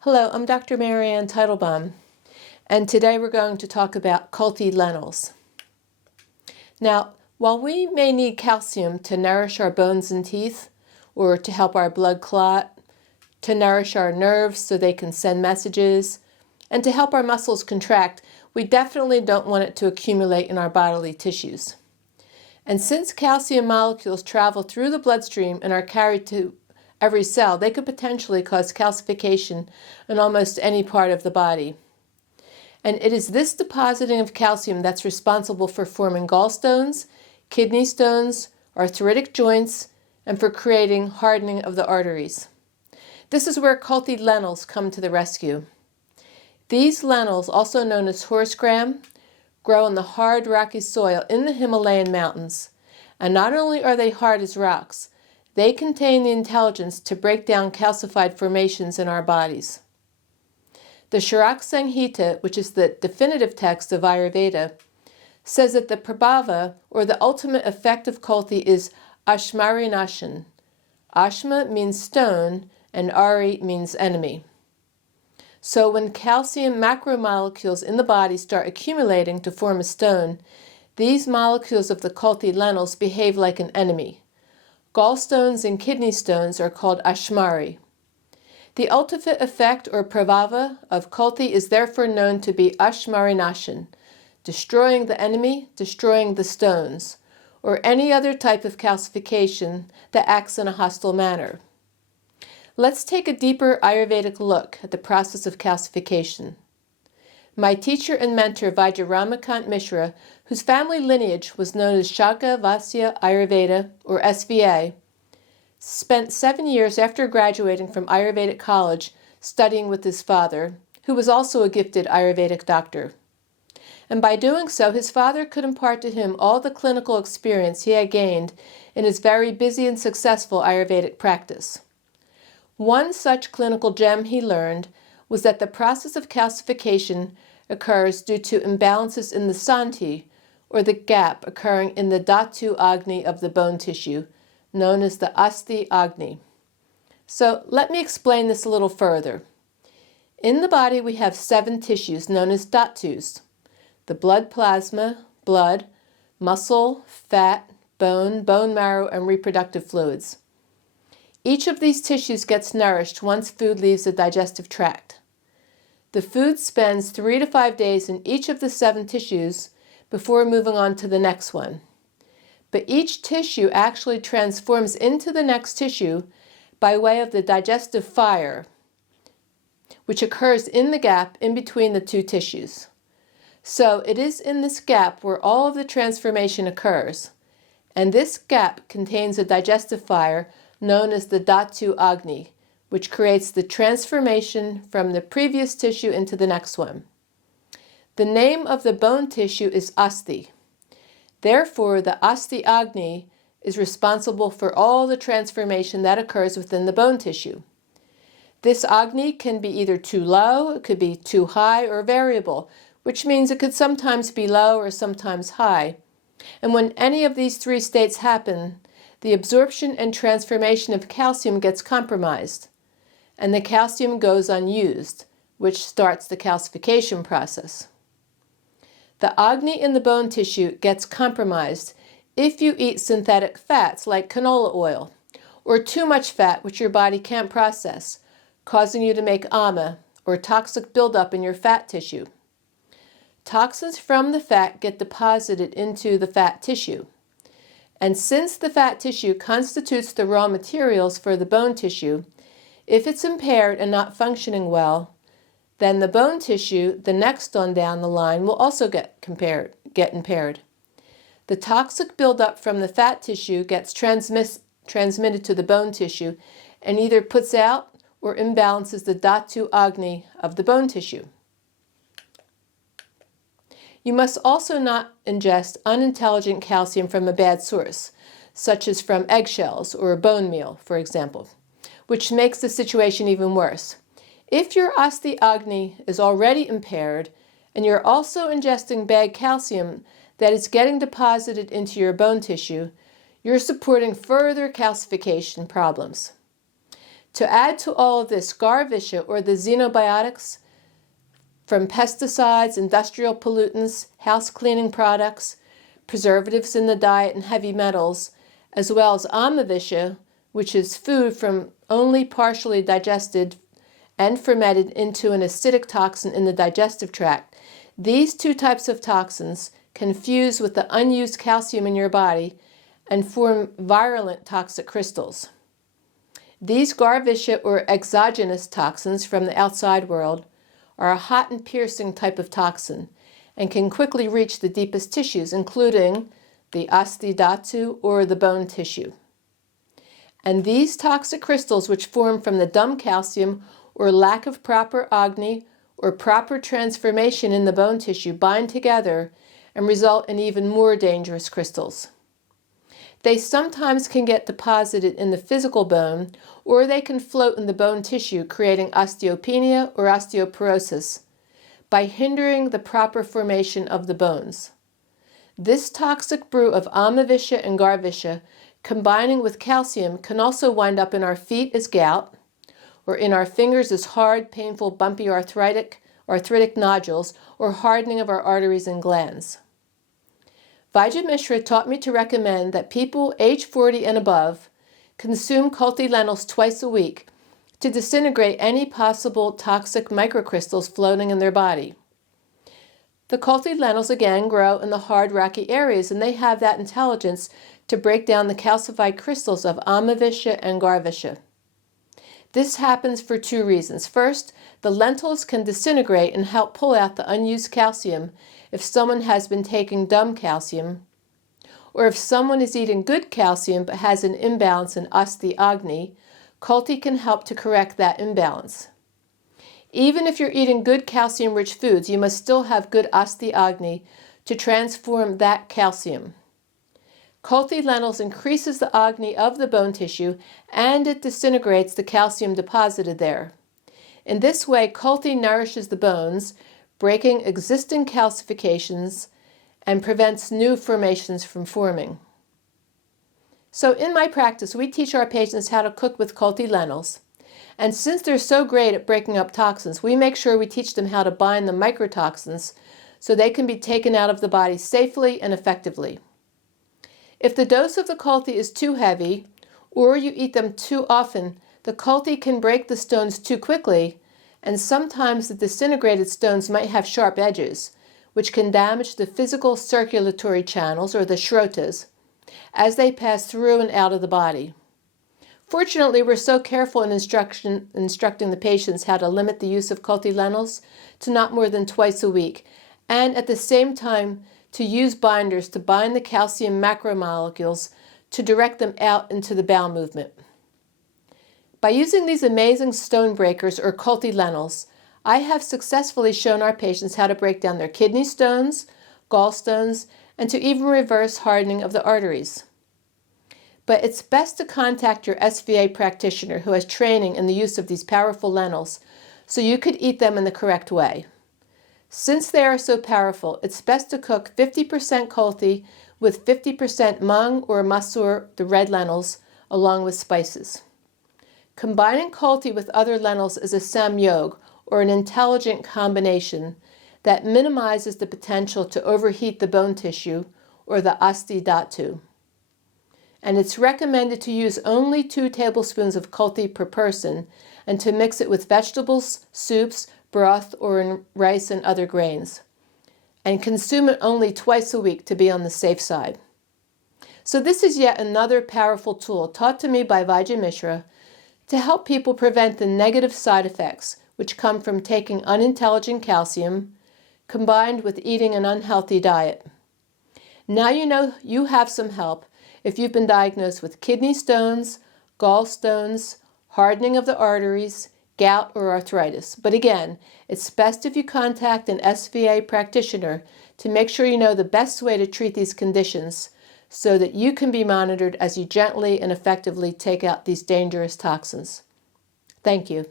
Hello, I'm Dr. Marianne Teitelbaum, and today we're going to talk about Kulthi lentils. Now, while we may need calcium to nourish our bones and teeth, or to help our blood clot, to nourish our nerves so they can send messages, and to help our muscles contract, we definitely don't want it to accumulate in our bodily tissues. And since calcium molecules travel through the bloodstream and are carried to every cell, they could potentially cause calcification in almost any part of the body. And it is this depositing of calcium that's responsible for forming gallstones, kidney stones, arthritic joints, and for creating hardening of the arteries. This is where Kulthi lentils come to the rescue. These lentils, also known as horse gram, grow in the hard rocky soil in the Himalayan mountains. And not only are they hard as rocks, they contain the intelligence to break down calcified formations in our bodies. The Charak Samhita, which is the definitive text of Ayurveda, says that the prabhava, or the ultimate effect of Kulthi, is ashmari nashan. Ashma means stone, and ari means enemy. So when calcium macromolecules in the body start accumulating to form a stone, these molecules of the Kulthi lentils behave like an enemy. Gallstones and kidney stones are called ashmari. The ultimate effect or prabhava of Kulthi is therefore known to be ashmari nashan, destroying the enemy, destroying the stones, or any other type of calcification that acts in a hostile manner. Let's take a deeper Ayurvedic look at the process of calcification. My teacher and mentor Vaidya Ramakant Mishra, whose family lineage was known as Shaka Vasya Ayurveda, or SVA, spent 7 years after graduating from Ayurvedic college studying with his father, who was also a gifted Ayurvedic doctor. And by doing so, his father could impart to him all the clinical experience he had gained in his very busy and successful Ayurvedic practice. One such clinical gem he learned was that the process of calcification occurs due to imbalances in the sandhi, or the gap occurring in the dhatu agni of the bone tissue, known as the asti agni. So let me explain this a little further. In the body we have 7 tissues known as dhatus: the blood plasma, blood, muscle, fat, bone, bone marrow, and reproductive fluids. Each of these tissues gets nourished once food leaves the digestive tract. The food spends 3 to 5 days in each of the 7 tissues before moving on to the next one. But each tissue actually transforms into the next tissue by way of the digestive fire, which occurs in the gap in between the 2 tissues. So it is in this gap where all of the transformation occurs, and this gap contains a digestive fire known as the dhatu agni, which creates the transformation from the previous tissue into the next one. The name of the bone tissue is asti. Therefore, the asti agni is responsible for all the transformation that occurs within the bone tissue. This agni can be either too low, it could be too high, or variable, which means it could sometimes be low or sometimes high. And when any of these 3 states happen, the absorption and transformation of calcium gets compromised, and the calcium goes unused, which starts the calcification process. The agni in the bone tissue gets compromised if you eat synthetic fats like canola oil, or too much fat which your body can't process, causing you to make ama, or toxic buildup in your fat tissue. Toxins from the fat get deposited into the fat tissue. And since the fat tissue constitutes the raw materials for the bone tissue, if it's impaired and not functioning well, then the bone tissue, the next on down the line, will also get impaired. The toxic buildup from the fat tissue gets transmitted to the bone tissue and either puts out or imbalances the dhatu agni of the bone tissue. You must also not ingest unintelligent calcium from a bad source, such as from eggshells or bone meal, for example, which makes the situation even worse. If your asti agni is already impaired and you're also ingesting bad calcium that is getting deposited into your bone tissue, you're supporting further calcification problems. To add to all of this, garvisha, or the xenobiotics from pesticides, industrial pollutants, house cleaning products, preservatives in the diet, and heavy metals, as well as amavisha, which is food from only partially digested and fermented into an acidic toxin in the digestive tract. These two types of toxins can fuse with the unused calcium in your body and form virulent toxic crystals. These garvisha, or exogenous toxins from the outside world, are a hot and piercing type of toxin and can quickly reach the deepest tissues, including the dhatu, or the bone tissue. And these toxic crystals, which form from the dumb calcium or lack of proper agni or proper transformation in the bone tissue, bind together and result in even more dangerous crystals. They sometimes can get deposited in the physical bone, or they can float in the bone tissue, creating osteopenia or osteoporosis by hindering the proper formation of the bones. This toxic brew of amavisha and garvisha, combining with calcium, can also wind up in our feet as gout, or in our fingers as hard, painful, bumpy arthritic nodules, or hardening of our arteries and glands. Vijay Mishra taught me to recommend that people age 40 and above consume Kulthi lentils twice a week to disintegrate any possible toxic microcrystals floating in their body. The Kulthi lentils, again, grow in the hard, rocky areas, and they have that intelligence to break down the calcified crystals of amavisha and garvisha. This happens for two reasons. First, the lentils can disintegrate and help pull out the unused calcium if someone has been taking dumb calcium, or if someone is eating good calcium but has an imbalance in agni, Kulthi can help to correct that imbalance. Even if you're eating good calcium-rich foods, you must still have good agni to transform that calcium. Kulthi lentils increases the agni of the bone tissue, and it disintegrates the calcium deposited there. In this way, Kulthi nourishes the bones, breaking existing calcifications, and prevents new formations from forming. So in my practice, we teach our patients how to cook with Kulthi lentils. And since they're so great at breaking up toxins, we make sure we teach them how to bind the microtoxins so they can be taken out of the body safely and effectively. If the dose of the Kulthi is too heavy, or you eat them too often, the Kulthi can break the stones too quickly, and sometimes the disintegrated stones might have sharp edges, which can damage the physical circulatory channels, or the shrotas, as they pass through and out of the body. Fortunately, we're so careful in instructing the patients how to limit the use of Kulthi lentils to not more than twice a week, and at the same time to use binders to bind the calcium macromolecules to direct them out into the bowel movement. By using these amazing stone breakers, or Kulthi lentils, I have successfully shown our patients how to break down their kidney stones, gallstones, and to even reverse hardening of the arteries. But it's best to contact your SVA practitioner who has training in the use of these powerful lentils so you could eat them in the correct way. Since they are so powerful, it's best to cook 50% Kulthi with 50% mung or masoor, the red lentils, along with spices. Combining Kulthi with other lentils is a samyog, or an intelligent combination, that minimizes the potential to overheat the bone tissue, or the dhatu. And it's recommended to use only 2 tablespoons of Kulthi per person, and to mix it with vegetables, soups, broth, or in rice and other grains. And consume it only twice a week to be on the safe side. So this is yet another powerful tool taught to me by Vijay Mishra to help people prevent the negative side effects which come from taking unintelligent calcium combined with eating an unhealthy diet. Now you know you have some help if you've been diagnosed with kidney stones, gallstones, hardening of the arteries, gout, or arthritis. But again, it's best if you contact an SVA practitioner to make sure you know the best way to treat these conditions so that you can be monitored as you gently and effectively take out these dangerous toxins. Thank you.